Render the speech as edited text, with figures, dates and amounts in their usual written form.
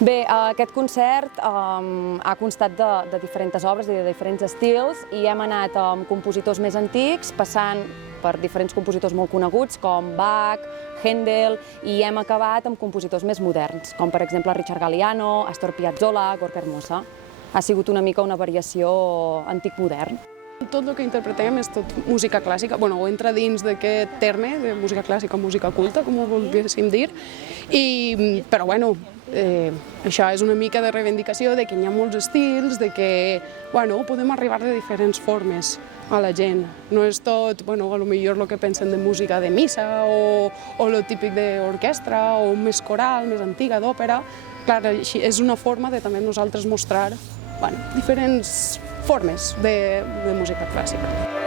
Bé, aquest concert ha constat de diferents obres i de diferents estils i hem anat amb compositors més antics, passant per diferents compositors molt coneguts com Bach, Händel, i hem acabat amb compositors més moderns, com per exemple Richard Galliano, Astor Piazzolla, Gorka Hermosa. Ha sigut una mica una variació antic-modern. Tot el que interpretem és tot música clàssica, o entra dins d'aquest terme de música clàssica o música culta, com ho volguéssim dir, però això és una mica de reivindicació de que hi ha molts estils, de que podem arribar de diferents formes a la gent. No és tot, potser el que pensen de música de missa o el típic d'orquestra o més coral, més antiga, d'òpera. Clar, és una forma de també nosaltres mostrar diferents formes de música clàssica.